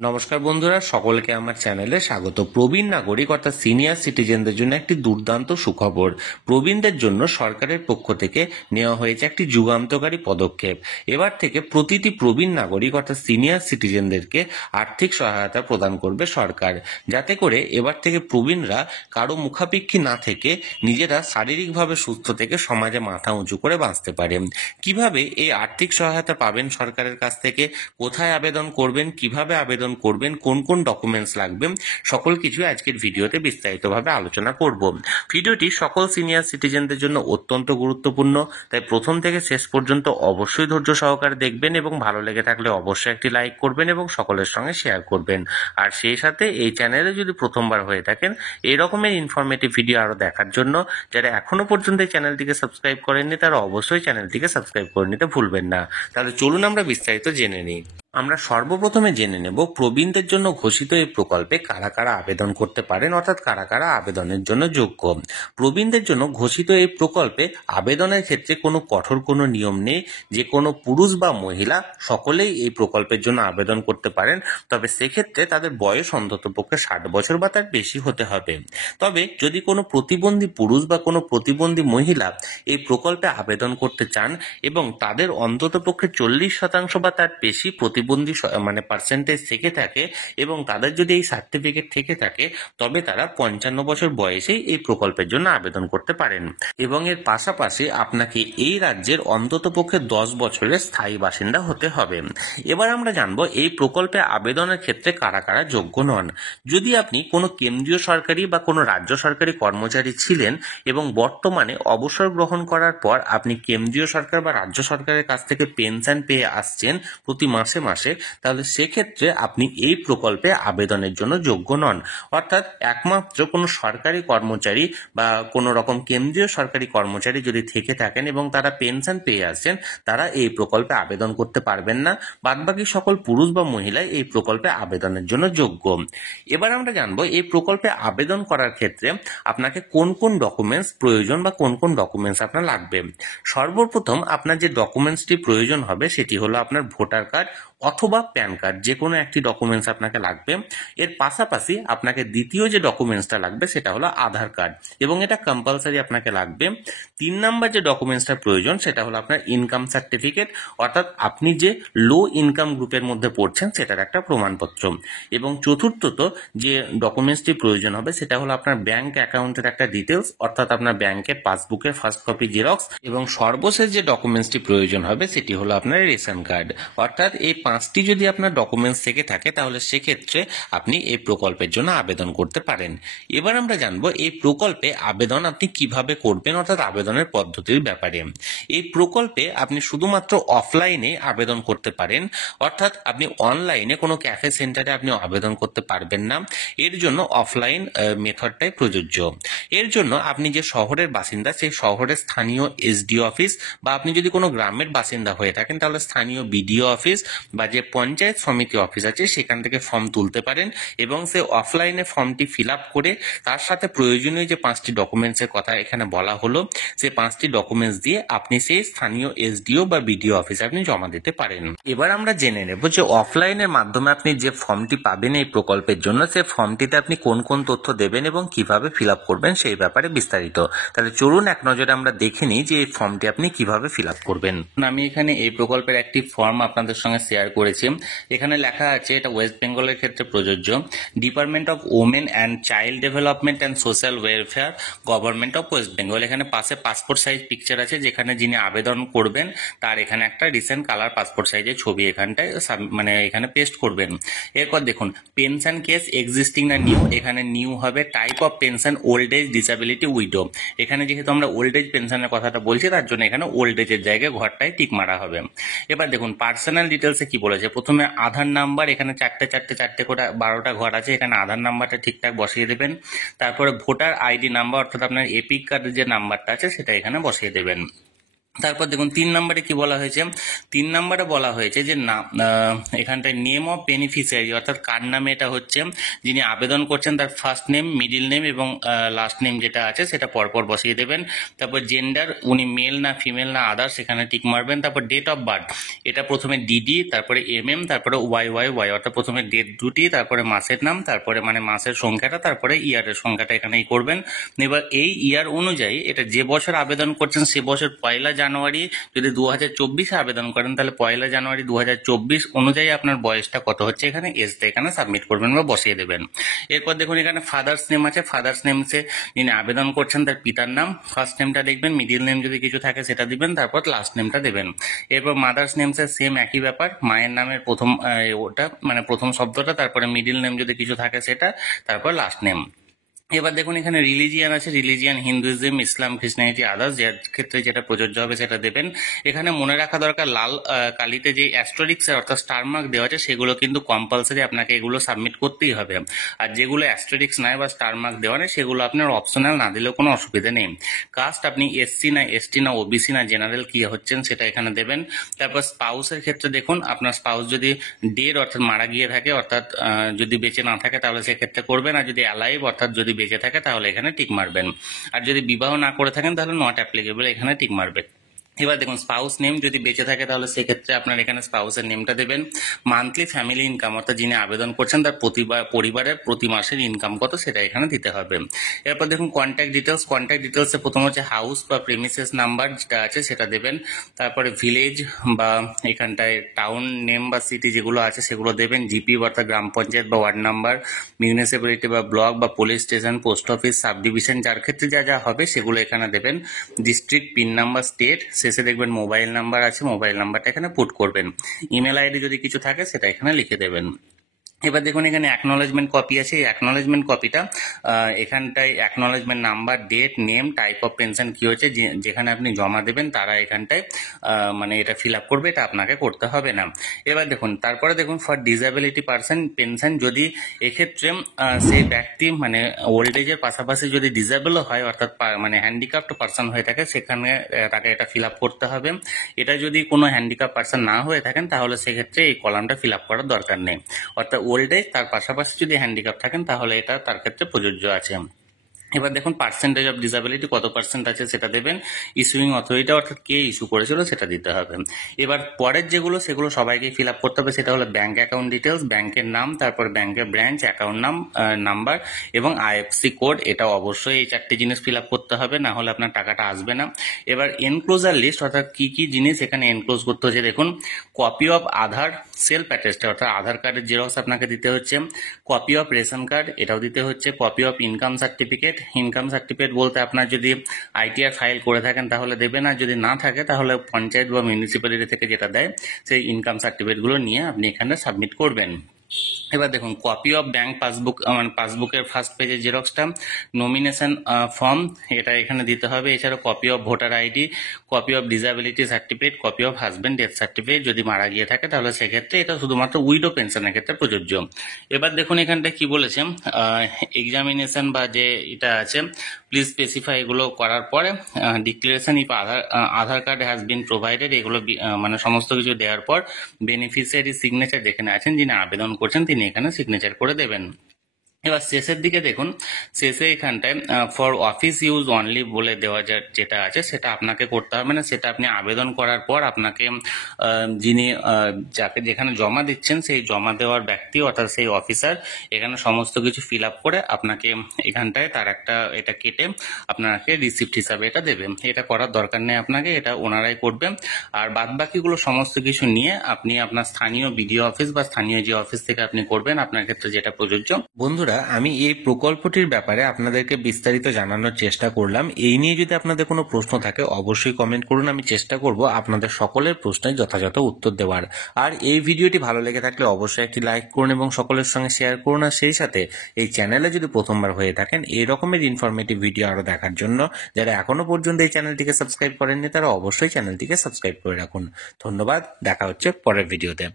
নমস্কার বন্ধুরা, সকলকে আমার চ্যানেলে স্বাগত। প্রবীণ নাগরিক অর্থাৎ সিনিয়র সিটিজেনদের জন্য একটি দুর্দান্ত সুখবর। প্রবীণদের জন্য সরকারের পক্ষ থেকে নেওয়া হয়েছে একটি যুগান্তকারী পদক্ষেপ। এবার থেকে প্রতিটি প্রবীণ নাগরিক অর্থাৎ সিনিয়র সিটিজেনদেরকে আর্থিক সহায়তা প্রদান করবে সরকার, যাতে করে এবার থেকে প্রবীণরা কারো মুখাপেক্ষী না থেকে নিজেরা শারীরিকভাবে সুস্থ থেকে সমাজে মাথা উঁচু করে বাঁচতে পারে। কিভাবে এই আর্থিক সহায়তা পাবেন সরকারের কাছ থেকে, কোথায় আবেদন করবেন, কিভাবে আবেদন করবেন, কোন কোন ডকুমেন্টস লাগবে, সকল কিছু আজকের ভিডিওতে বিস্তারিতভাবে আলোচনা করব। ভিডিওটি সকল সিনিয়র সিটিজেনদের জন্য অত্যন্ত গুরুত্বপূর্ণ, তাই প্রথম থেকে শেষ পর্যন্ত অবশ্যই ধৈর্য সহকারে দেখবেন এবং ভালো লেগে থাকলে অবশ্যই একটি লাইক করবেন এবং সকলের সঙ্গে শেয়ার করবেন। আর সেই সাথে এই চ্যানেলে যদি প্রথমবার হয়ে থাকেন এই রকমের ইনফরমেটিভ ভিডিও আরও দেখার জন্য যারা এখনো পর্যন্ত এই চ্যানেলটিকে সাবস্ক্রাইব করেননি তারা অবশ্যই চ্যানেলটিকে সাবস্ক্রাইব করে নিতে ভুলবেন না। তাহলে চলুন আমরা বিস্তারিত জেনে নিই। আমরা সর্বপ্রথমে জেনে নেব প্রবীণদের জন্য ঘোষিত এই প্রকল্পে কারা কারা আবেদন করতে পারেন, অর্থাৎ কারা কারা আবেদনের জন্য যোগ্য। প্রবীণদের জন্য ঘোষিত এই প্রকল্পে আবেদনের ক্ষেত্রে কোনো কঠোর কোনো নিয়ম নেই। যে কোনো পুরুষ বা মহিলা সকলেই এই প্রকল্পের জন্য আবেদন করতে পারেন, তবে সেক্ষেত্রে তাদের বয়স অন্ততপক্ষে 60 বছর বা তার বেশি হতে হবে। তবে যদি কোনো প্রতিবন্ধী পুরুষ বা কোনো প্রতিবন্ধী মহিলা এই প্রকল্পে আবেদন করতে চান এবং তাদের অন্ততপক্ষে 40% বা তার বেশি প্রতিবন্ধী পার্সেন্টেজ থেকে থাকে এবং তাদের যদি এই সার্টিফিকেট থেকে থাকে, তবে তারা 55 বছর বয়সেই এই প্রকল্পের জন্য আবেদন করতে পারেন। এবং এর পাশাপাশি আপনাকে এই রাজ্যের অন্ততপক্ষে 10 বছরের স্থায়ী বাসিন্দা হতে হবে। এবার আমরা জানবো এই প্রকল্পে আবেদনের ক্ষেত্রে কারা কারা যোগ্য নন। যদি আপনি কোনো কেন্দ্রীয় সরকারি বা কোনো রাজ্য সরকারি কর্মচারী ছিলেন এবং বর্তমানে অবসর গ্রহণ করার পর আপনি কেন্দ্রীয় সরকার বা রাজ্য সরকারের কাছ থেকে পেনশন পেয়ে আসছেন প্রতি মাসে মাসে, তাহলে সেক্ষেত্রে আপনি এই প্রকল্পে আবেদনের জন্য যোগ্য নন। অর্থাৎ একমাত্র কোনো সরকারি কর্মচারী বা কোনো রকম কেন্দ্রীয় সরকারি কর্মচারী যদি থেকে থাকেন এবং তারা পেনশন পেয়ে আসছেন, তারা এই প্রকল্পে আবেদন করতে পারবেন না। বাদবাকি সকল পুরুষ বা মহিলাই এই প্রকল্পে আবেদনের জন্য যোগ্য। এবার আমরা জানবো এই প্রকল্পে আবেদন করার ক্ষেত্রে আপনাকে কোন কোন ডকুমেন্টস প্রয়োজন বা কোন কোন ডকুমেন্টস আপনার লাগবে। সর্বপ্রথম আপনার যে ডকুমেন্টসটি প্রয়োজন হবে সেটি হলো আপনার ভোটার কার্ড অথবা প্যান কার্ড, যে কোনো একটি ডকুমেন্টস আপনাকে লাগবে। এর পাশাপাশি আপনাকে দ্বিতীয় যে ডকুমেন্টসটা লাগবে সেটা হলো আধার কার্ড, এবং এটা কম্পালসারি আপনাকে লাগবে। 3 নাম্বার যে ডকুমেন্টসটা প্রয়োজন সেটা হলো আপনার ইনকাম সার্টিফিকেট, অর্থাৎ আপনি যে লো ইনকাম গ্রুপের মধ্যে পড়ছেন সেটার একটা প্রমাণপত্র। এবং চতুর্থত যে ডকুমেন্টসটি প্রয়োজন হবে সেটা হলো আপনার ব্যাংক অ্যাকাউন্টের একটা ডিটেলস, অর্থাৎ আপনার ব্যাংকের পাসবুকের ফার্স্ট কপি জেরক্স। এবং সর্বশেষ যে ডকুমেন্টসটি প্রয়োজন হবে সেটি হলো আপনার রেশন কার্ড। অর্থাৎ এই 5টি যদি আপনার ডকুমেন্টস থেকে থাকে তাহলে সেক্ষেত্রে আপনি এই প্রকল্পের জন্য আবেদন করতে পারেন। এবার আমরা জানবো এই প্রকল্পে আবেদন আপনি কিভাবে করবেন, অর্থাৎ আবেদনের পদ্ধতির ব্যাপারে। এই প্রকল্পে আপনি শুধুমাত্র অফলাইনে আবেদন করতে পারেন, অর্থাৎ আপনি অনলাইনে কোনো ক্যাফে সেন্টারে আপনি আবেদন করতে পারবেন না। এর জন্য অফলাইন মেথডটাই প্রযোজ্য। এর জন্য আপনি যে শহরের বাসিন্দা সেই শহরের স্থানীয় এসডিও অফিস, বা আপনি যদি কোনো গ্রামের বাসিন্দা হয়ে থাকেন তাহলে স্থানীয় বিডিও অফিস বা যে পঞ্চায়েত সমিতি অফিস আছে সেখান থেকে ফর্ম তুলতে পারেন এবং সে অফলাইনে ফর্মটি ফিল আপ করে তার সাথে প্রয়োজনীয় যে 5টি ডকুমেন্টসের কথা এখানে বলা হলো সেই 5টি ডকুমেন্টস দিয়ে আপনি সেই স্থানীয় এসডিও বা বিডিও অফিসে আপনি জমা দিতে পারেন। এবার আমরা জেনে নেব যে অফলাইনের মাধ্যমে আপনি যে ফর্মটি পাবেন এই প্রকল্পের জন্য, সেই ফর্মটিতে আপনি কোন কোন তথ্য দেবেন এবং কিভাবে ফিল আপ করবেন সেই ব্যাপারে বিস্তারিত। তাহলে চলুন এক নজরে আমরা দেখে নিই যে এই ফর্মটি আপনি কিভাবে ফিল আপ করবেন। আমি এখানে এই প্রকল্পের একটি ফর্ম আপনাদের সঙ্গে শেয়ার করেছি। এখানে লেখা আছে, এটা ওয়েস্ট বেঙ্গলের ক্ষেত্রে প্রযোজ্য, department of women and child development and social welfare, government of West Bengal. এখানে পাশে পাসপোর্ট সাইজ পিকচার আছে, যেখানে যিনি আবেদন করবেন তার এখানে একটা রিসেন্ট কালার পাসপোর্ট সাইজের ছবি এখানটায় এখানে পেস্ট করবেন। এরপর দেখুন পেনশন কেস এক্সিস্টিং না নিউ, এখানে নিউ হবে। Type of pension old age disability widow, এখানে যেহেতু আমরা ওল্ড এজ পেনশনের কথাটা বলছি তার জন্য এখানে ওল্ড এজের জায়গায় ঘরটায় টিক মারা হবে। এবার দেখুন পার্সোনাল ডিটেলসে কি বলেছে। প্রথমে আধার নাম্বার, এখানে চারটে করে 12টা ঘর আছে, এখানে আধার নাম্বারটা ঠিকঠাক বসিয়ে দেবেন। তারপরে ভোটার আইডি নাম্বার, অর্থাৎ আপনার এপিক কার্ডের যে নাম্বারটা আছে সেটা এখানে বসিয়ে দেবেন। তারপর দেখুন 3 নম্বরে কি বলা হয়েছে, 3 নম্বরে বলা হয়েছে যে না এখানটায় নেম অফ বেনিফিশিয়ারি অর্থাৎ কার নামে এটা হচ্ছে, যিনি আবেদন করছেন তার ফার্স্ট নেম, মিডিল নেম এবং লাস্ট নেম যেটা আছে সেটা পরপর বসিয়ে দেবেন। তারপর জেন্ডার, উনি মেল না ফিমেল না আদার্স সেখানে টিক মারবেন। তারপর ডেট অফ বার্থ, এটা প্রথমে ডিডি, তারপরে এমএম, তারপরে ওয়াই, অর্থাৎ প্রথমে ডেট দুটি, তারপরে মাসের নাম, তারপরে মানে মাসের সংখ্যাটা, তারপরে ইয়ারের সংখ্যাটা এখানেই করবেন। এবার এই ইয়ার অনুযায়ী এটা যে বছর আবেদন করছেন সে বছর 1 জানুয়ারি, যদি 2024-এ আবেদন করেন তাহলে 1 জানুয়ারি 2024 অনুযায়ী আপনার বয়সটা কত হচ্ছে এখানে এজটা এখানে সাবমিট করবেন বা বসিয়ে দেবেন। এরপর দেখুন এখানে ফাদার্স নেম আছে, ফাদার্স নেমসে যিনি আবেদন করছেন তার পিতার নাম, ফার্স্ট নেমটা দেখবেন, মিডিল নেম যদি কিছু থাকে সেটা দিবেন, তারপর লাস্ট নেমটা দেবেন। এরপর মাদার্স নেমসে সেম একই ব্যাপার, মায়ের নামের প্রথম ওটা মানে প্রথম শব্দটা, তারপরে মিডিল নেম যদি কিছু থাকে সেটা, তারপর লাস্ট নেম। এবার দেখুন এখানে রিলিজিয়ান আছে, রিলিজিয়ান হিন্দুইজম, ইসলাম, খ্রিস্টানিটি, আদার্স যার ক্ষেত্রে যেটা প্রযোজ্য হবে সেটা দেবেন। এখানে মনে রাখা দরকার লাল কালিতে যে অ্যাস্টেরিস্ক অর্থাৎ স্টার মার্ক দেওয়া আছে সেগুলো কিন্তু কম্পালসারি, আপনাকে এগুলো সাবমিট করতেই হবে। আর যেগুলো অ্যাস্টেরিস্ক নাই বা স্টার মার্ক দেওয়া নেই সেগুলো আপনার অপশনাল না দিলেও কোনো অসুবিধা নেই। কাস্ট আপনি এসসি না এসটি না ওবিসি না জেনারেল কি হচ্ছেন সেটা এখানে দেবেন। তারপর স্পাউসের ক্ষেত্রে দেখুন আপনার স্পাউস যদি ডেড অর্থাৎ মারা গিয়ে থাকে অর্থাৎ যদি বেঁচে না থাকে তাহলে সেক্ষেত্রে করবেন, আর যদি অ্যালাইভ অর্থাৎ যদি বেঁচে থাকে তাহলে এখানে টিক মারবেন। আর যদি বিবাহ না করে থাকেন তাহলে নট অ্যাপ্লিকেবল এখানে টিক মারবেন। এবার দেখুন স্পাউস নেম যদি বেঁচে থাকে তাহলে সেক্ষেত্রে আপনার এখানে স্পাউসের নেমটা দেবেন। মান্থলি ফ্যামিলি ইনকাম অর্থাৎ যিনি আবেদন করছেন তার পরিবারের প্রতি মাসের ইনকাম কত সেটা এখানে দিতে হবে। এরপর দেখুন কন্ট্যাক্ট ডিটেলসে প্রথম হচ্ছে হাউস বা প্রেমিসেস নাম্বার যেটা আছে সেটা দেবেন। তারপরে ভিলেজ বা এখানটায় টাউন নেম বা সিটি যেগুলো আছে সেগুলো দেবেন। জিপি অর্থাৎ গ্রাম পঞ্চায়েত বা ওয়ার্ড নাম্বার, মিউনিসিপ্যালিটি বা ব্লক বা police station, post office, sub division যার ক্ষেত্রে যা যা হবে সেগুলো এখানে দেবেন। ডিস্ট্রিক্ট, পিন নাম্বার, স্টেট, শেষে দেখবেন মোবাইল নাম্বার আছে, মোবাইল নাম্বারটা এখানে পুট করবেন। ইমেল আইডি যদি কিছু থাকে সেটা এখানে লিখে দেবেন। এবার দেখুন এখানে অ্যাকনোলেজমেন্ট কপি আছে, এই অ্যাকনোলেজমেন্ট কপিটা এখানটায় acknowledgement number, date, name, type of pension কি হচ্ছে যেখানে আপনি জমা দেবেন তারা এখানটায় মানে এটা ফিল আপ করবে, এটা আপনাকে করতে হবে না। এবার দেখুন তারপরে দেখুন ফর ডিসএবিলিটি পার্সন পেনশন, যদি এক্ষেত্রে সেই ব্যক্তি মানে ওল্ড এজের পাশাপাশি যদি ডিসেবল হয় অর্থাৎ মানে হ্যান্ডিক্যাপ্ট পার্সন হয়ে থাকে সেখানে তাকে এটা ফিল আপ করতে হবে। এটা যদি কোনো হ্যান্ডিক্যাপ পার্সন না হয়ে থাকেন তাহলে সেক্ষেত্রে এই কলামটা ফিল আপ করার দরকার নেই। অর্থাৎ ওল্ড এজ তার পাশাপাশি যদি হ্যান্ডিক্যাপ থাকেন তাহলে এটা তার ক্ষেত্রে প্রযোজ্য আছে। এবার দেখুন পার্সেন্টেজ অফ ডিসএবিলিটি কত পার্সেন্ট আছে সেটা দেবেন। ইস্যুইং অথরিটি অর্থাৎ কে ইস্যু করেছিল সেটা দিতে হবে। এবার পরের যেগুলো সেগুলো সবাইকে ফিল আপ করতে হবে, সেটা হলো ব্যাংক অ্যাকাউন্ট ডিটেলস, ব্যাংকের নাম, তারপর ব্যাংকের ব্রাঞ্চ, অ্যাকাউন্ট নাম্বার এবং আইএফসি কোড। এটা অবশ্যই এই 4টে জিনিস ফিল আপ করতে হবে, না হলে আপনার টাকাটা আসবে না। এবার এনক্লোজার লিস্ট অর্থাৎ কি কি জিনিস এখানে এনক্লোজ করতে হচ্ছে দেখুন, copy of Aadhaar self attested অর্থাৎ আধার কার্ডের জেরক্স আপনাকে দিতে হচ্ছে, কপি অফ রেশন কার্ড এটাও দিতে হচ্ছে, copy of income certificate, income certificate বলতে আপনার যদি আইটিআর ফাইল করে থাকেন তাহলে দেবেন, আর যদি না থাকে তাহলে পঞ্চায়েত বা মিউনিসিপ্যালিটি থেকে যেটা দেয় সেই ইনকাম সার্টিফিকেটগুলো নিয়ে আপনি এখানে সাবমিট করবেন। এবার দেখুন কপি অফ ব্যাংক পাসবুক মানে পাসবুকের ফার্স্ট পেজের জেরক্সটা, নমিনেশন ফর্ম এটা এখানে দিতে হবে, এছাড়া copy of voter ID, copy of disability certificate, copy of husband death certificate যদি মারা গিয়ে থাকে তাহলে সেক্ষেত্রে এটা শুধুমাত্র উইডো পেনশনের ক্ষেত্রে প্রযোজ্য। এবার দেখুন এখানটায় কি বলেছে, এক্সামিনেশন বা যে এটা আছে প্লিজ স্পেসিফাই এগুলো করার পরে declaration if Aadhaar card has been provided এগুলো মানে সমস্ত কিছু দেওয়ার পর বেনিফিশিয়ারি সিগনেচার যেখানে আছেন যিনি আবেদন করছেন তিনি এখানে সিগনেচার করে দেবেন। এবার শেষের দিকে দেখুন, শেষে এখানটায় ফর অফিস ইউজ অনলি বলে দেওয়া যেটা আছে সেটা আপনাকে করতে হবে না, সেটা আপনি আবেদন করার পর আপনাকে যিনি যাকে যেখানে জমা দিচ্ছেন সেই জমা দেওয়ার ব্যক্তি অর্থাৎ সেই অফিসার এখানে সমস্ত কিছু ফিল আপ করে আপনাকে এখানটায় তার একটা এটা কেটে আপনাকে রিসিপ্ট হিসাবে এটা দেবে। এটা করার দরকার নেই আপনাকে, এটা ওনারাই করবেন। আর বাদ বাকিগুলো সমস্ত কিছু নিয়ে আপনি আপনার স্থানীয় বিডিও অফিস বা স্থানীয় যে অফিস থেকে আপনি করবেন আপনার ক্ষেত্রে যেটা প্রযোজ্য। বন্ধুরা আমি এই প্রকল্পটির ব্যাপারে আপনাদেরকে বিস্তারিত জানানোর চেষ্টা করলাম। এই নিয়ে যদি আপনাদের কোনো প্রশ্ন থাকে অবশ্যই কমেন্ট করুন, আমি চেষ্টা করব আপনাদের সকলের প্রশ্নের যথাযথ উত্তর দেওয়ার। আর এই ভিডিওটি ভালো লেগে থাকলে অবশ্যই একটি লাইক করুন এবং সকলের সঙ্গে শেয়ার করুন। আর সেই সাথে এই চ্যানেলে যদি প্রথমবার হয়ে থাকেন এই রকমের ইনফরমেটিভ ভিডিও আরো দেখার জন্য যারা এখনো পর্যন্ত এই চ্যানেলটিকে সাবস্ক্রাইব করেননি তারা অবশ্যই চ্যানেলটিকে সাবস্ক্রাইব করে রাখুন। ধন্যবাদ, দেখা হচ্ছে পরের ভিডিওতে।